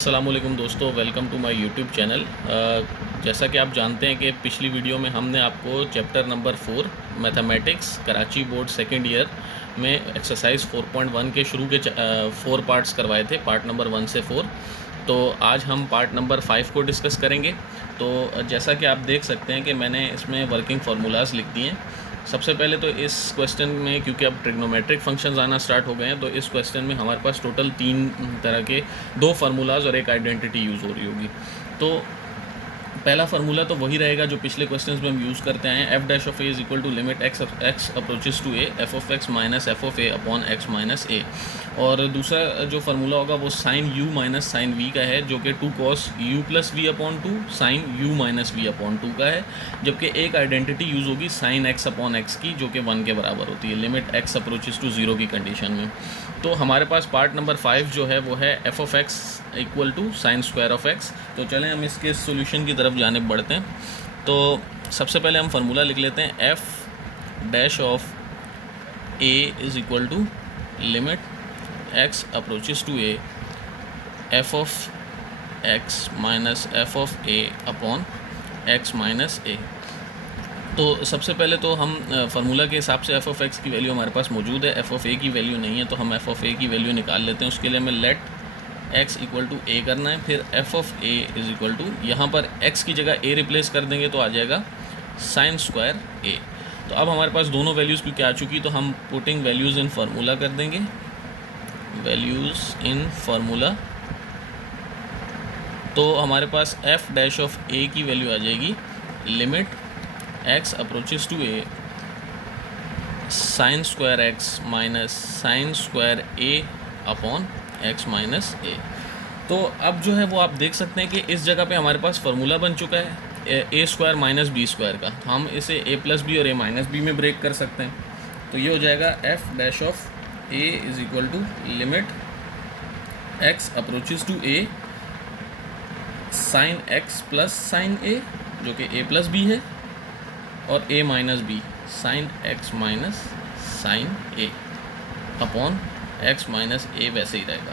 अस्सलामुअलैकुम दोस्तों, welcome to my YouTube channel. जैसा कि आप जानते हैं कि पिछली वीडियो में हमने आपको chapter number 4 mathematics Karachi board second year में एक्सरसाइज 4.1 के शुरू के 4 पार्ट्स करवाए थे, पार्ट नंबर 1 से 4। तो आज हम पार्ट नंबर 5 को डिस्कस करेंगे। तो जैसा कि आप देख सकते हैं कि मैंने इसमें वर्किंग फार्मूलाज लिख दिए हैं। सबसे पहले तो इस क्वेश्चन में, क्योंकि अब ट्रिग्नोमेट्रिक फंक्शंस आना स्टार्ट हो गए हैं, तो इस क्वेश्चन में हमारे पास टोटल 3 तरह के 2 फार्मूलाज और एक आइडेंटिटी यूज़ हो रही होगी। तो पहला फार्मूला तो वही रहेगा जो पिछले क्वेश्चंस में हम यूज़ करते हैं, F dash of A is equal to limit X approaches to A F of X minus F of A upon X minus A. और दूसरा जो फार्मूला होगा वो sine U minus sine V का है, जो कि 2 cos U plus V upon 2 sine U minus V upon 2 का है। जबकि एक आइडेंटिटी यूज़ होगी साइन एक्स अपॉन एक्स की, जो कि 1 के बराबर होती है लिमिट एक्स अप्रोचेस टू 0 की कंडीशन में। तो हमारे पास पार्ट नंबर 5 जो है वो है F of X equal to sine square of X. तो चलें हम इसके सॉल्यूशन की तरफ जाने बढ़ते हैं। तो सबसे पहले हम फार्मूला लिख लेते हैं, F dash of A is equal to limit X approaches to A F of X minus F of A upon X minus A. तो सबसे पहले तो हम फार्मूला के हिसाब से एफ ऑफ एक्स की वैल्यू हमारे पास मौजूद है, एफ ऑफ ए की वैल्यू नहीं है, तो हम एफ ऑफ ए की वैल्यू निकाल लेते हैं। उसके लिए हमें let X equal to A करना है, फिर F of A is equal to, यहाँ पर एक्स की जगह ए रिप्लेस कर देंगे तो आ जाएगा साइन स्क्वायर ए। तो अब हमारे पास दोनों वैल्यूज़ क्योंकि आ चुकी, तो हम पुटिंग वैल्यूज़ इन फार्मूला कर देंगे, वैल्यूज़ इन फार्मूला। तो हमारे पास एफ डैश ऑफ ए की वैल्यू आ जाएगी limit X approaches to A sine square X minus sine square A upon X minus A. तो अब जो है वो आप देख सकते हैं कि इस जगह पे हमारे पास फार्मूला बन चुका है A square minus B square का। तो हम इसे ए प्लस बी और ए माइनस बी में ब्रेक कर सकते हैं। तो ये हो जाएगा F dash of A is equal to limit X approaches to A sine X plus sine A, जो कि ए प्लस बी है, और A minus B sine X minus sine A upon X minus A वैसे ही रहेगा।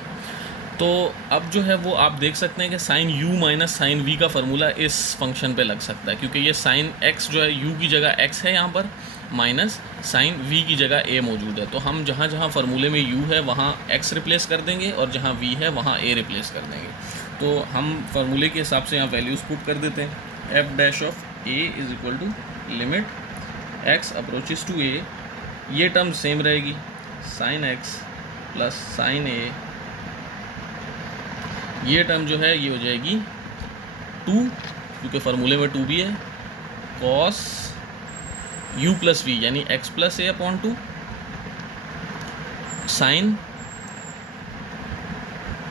तो अब जो है वो आप देख सकते हैं कि sine U minus sine V का फार्मूला इस फंक्शन पे लग सकता है, क्योंकि ये साइन एक्स जो है यू की जगह एक्स है यहाँ पर, माइनस साइन वी की जगह ए मौजूद है। तो हम जहाँ जहाँ फार्मूले में यू है वहाँ एक्स रिप्लेस कर देंगे और जहाँ वी है वहाँ ए रिप्लेस कर देंगे। तो हम फार्मूले के हिसाब से यहाँ वैल्यूज़ पुट कर देते हैं, F dash of A is equal to limit X approaches to A, ये टर्म सेम रहेगी, sine X plus sine A, ये टर्म जो है ये हो जाएगी 2, क्योंकि फार्मूले में 2 भी है, कॉस यू प्लस वी यानी X plus A upon 2 sine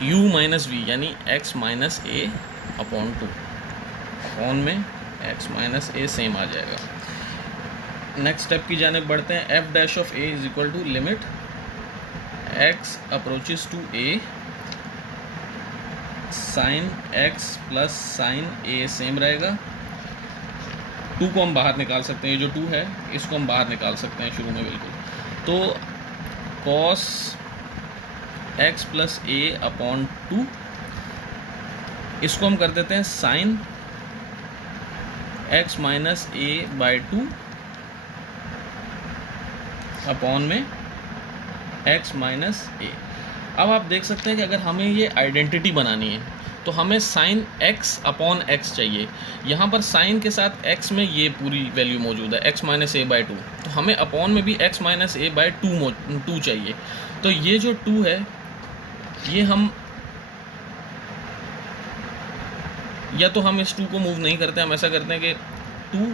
U minus V यानी X minus A upon 2, upon में एक्स माइनस ए सेम आ जाएगा। नेक्स्ट स्टेप की जाने बढ़ते हैं, F dash of A is equal to limit X approaches to A sine X plus sine A same रहेगा। 2 को हम बाहर निकाल सकते हैं, ये जो 2 है इसको हम बाहर निकाल सकते हैं शुरू में बिल्कुल। तो cos X plus A upon 2, इसको हम कर देते हैं sign X minus A by 2 upon में एक्स माइनस ए। अब आप देख सकते हैं कि अगर हमें ये आइडेंटिटी बनानी है तो हमें साइन एक्स अपॉन एक्स चाहिए। यहाँ पर साइन के साथ एक्स में ये पूरी वैल्यू मौजूद है, एक्स माइनस ए बाई 2, तो हमें अपॉन में भी एक्स माइनस ए बाई 2 चाहिए। तो ये जो 2 है ये हम, या तो हम इस 2 को मूव नहीं करते, हम ऐसा करते हैं कि 2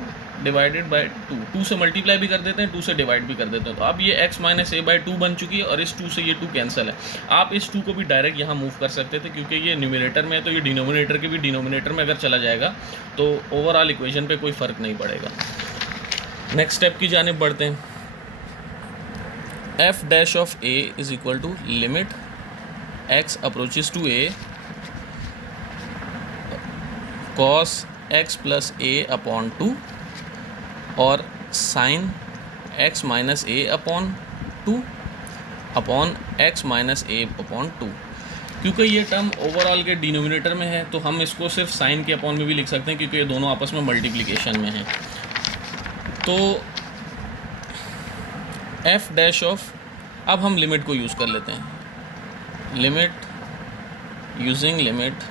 डिवाइडेड बाई 2 से मल्टीप्लाई भी कर देते हैं, 2 से डिवाइड भी कर देते हैं। तो अब ये x माइनस ए बाई 2 बन चुकी है और इस 2 से ये 2 कैंसिल है। आप इस 2 को भी डायरेक्ट यहाँ मूव कर सकते थे, क्योंकि ये न्यूमरेटर में है तो ये डिनोमिनेटर के भी डिनोमिनेटर में अगर चला जाएगा तो ओवरऑल इक्वेशन पे कोई फ़र्क नहीं पड़ेगा। नेक्स्ट स्टेप की जानिब बढ़ते हैं, F dash of A is equal to limit X approaches to A cos X plus A upon 2 और sine X minus A upon 2 upon X minus A upon 2। क्योंकि ये टर्म ओवरऑल के denominator में है तो हम इसको सिर्फ साइन के अपॉन में भी लिख सकते हैं, क्योंकि ये दोनों आपस में मल्टीप्लिकेशन में हैं। तो एफ डैश ऑफ, अब हम लिमिट को यूज़ कर लेते हैं। Limit, using limit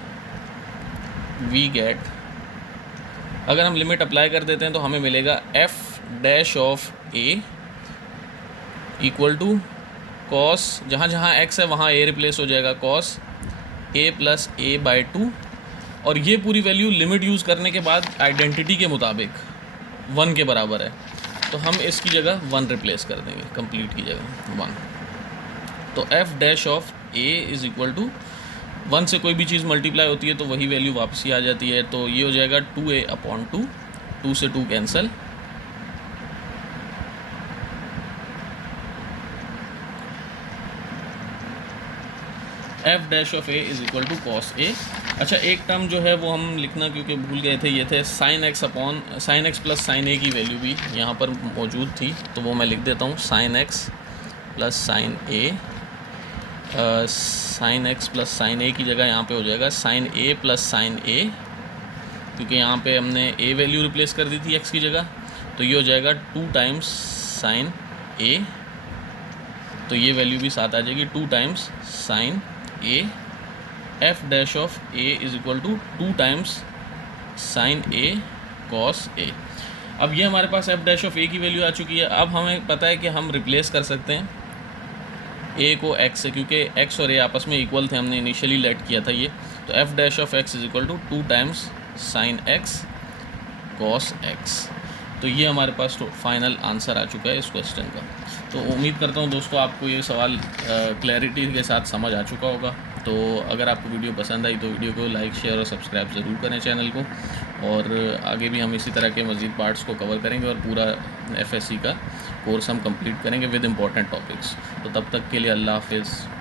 we get, अगर हम लिमिट अप्लाई कर देते हैं तो हमें मिलेगा F dash of A equal to cos, जहाँ जहाँ एक्स है वहाँ ए रिप्लेस हो जाएगा, cos A plus A by 2, और ये पूरी वैल्यू लिमिट यूज़ करने के बाद आइडेंटिटी के मुताबिक 1 के बराबर है, तो हम इसकी जगह 1 रिप्लेस कर देंगे, कंप्लीट की जगह 1। तो F dash of A is equal to 1 से कोई भी चीज़ मल्टीप्लाई होती है तो वही वैल्यू वापसी आ जाती है, तो ये हो जाएगा 2a अपॉन 2, 2 से 2 cancel, F dash of A is equal to cos A. अच्छा, एक टर्म जो है वो हम लिखना क्योंकि भूल गए थे, ये थे sine X upon sine X plus sine A की वैल्यू भी यहाँ पर मौजूद थी, तो वो मैं लिख देता हूँ, sign X plus sine A, sine X plus sine A की जगह यहाँ पे हो जाएगा साइन ए प्लस साइन ए, क्योंकि यहाँ पे हमने ए वैल्यू रिप्लेस कर दी थी एक्स की जगह, तो ये हो जाएगा 2 टाइम्स साइन ए, तो ये वैल्यू भी साथ आ जाएगी 2 times sine A. F dash of A is equal to 2 times sine A cos A. अब ये हमारे पास एफ डैश ऑफ ए की वैल्यू आ चुकी है। अब हमें पता है कि हम रिप्लेस कर सकते हैं ए को एक्स से, क्योंकि एक्स और ए आपस में इक्वल थे, हमने इनिशियली लेट किया था ये, तो F dash of X is equal to 2 times sine X cos X. तो ये हमारे पास तो फाइनल आंसर आ चुका है इस क्वेश्चन का। तो उम्मीद करता हूँ दोस्तों आपको ये सवाल क्लैरिटी के साथ समझ आ चुका होगा। तो अगर आपको वीडियो पसंद आई तो वीडियो को लाइक, शेयर और सब्सक्राइब ज़रूर करें चैनल को, और आगे भी हम इसी तरह के मज़ीद पार्ट्स को कवर करेंगे और पूरा FSC का कोर्स हम कंप्लीट करेंगे विद इम्पॉर्टेंट टॉपिक्स। तो तब तक के लिए अल्लाह हाफिज़।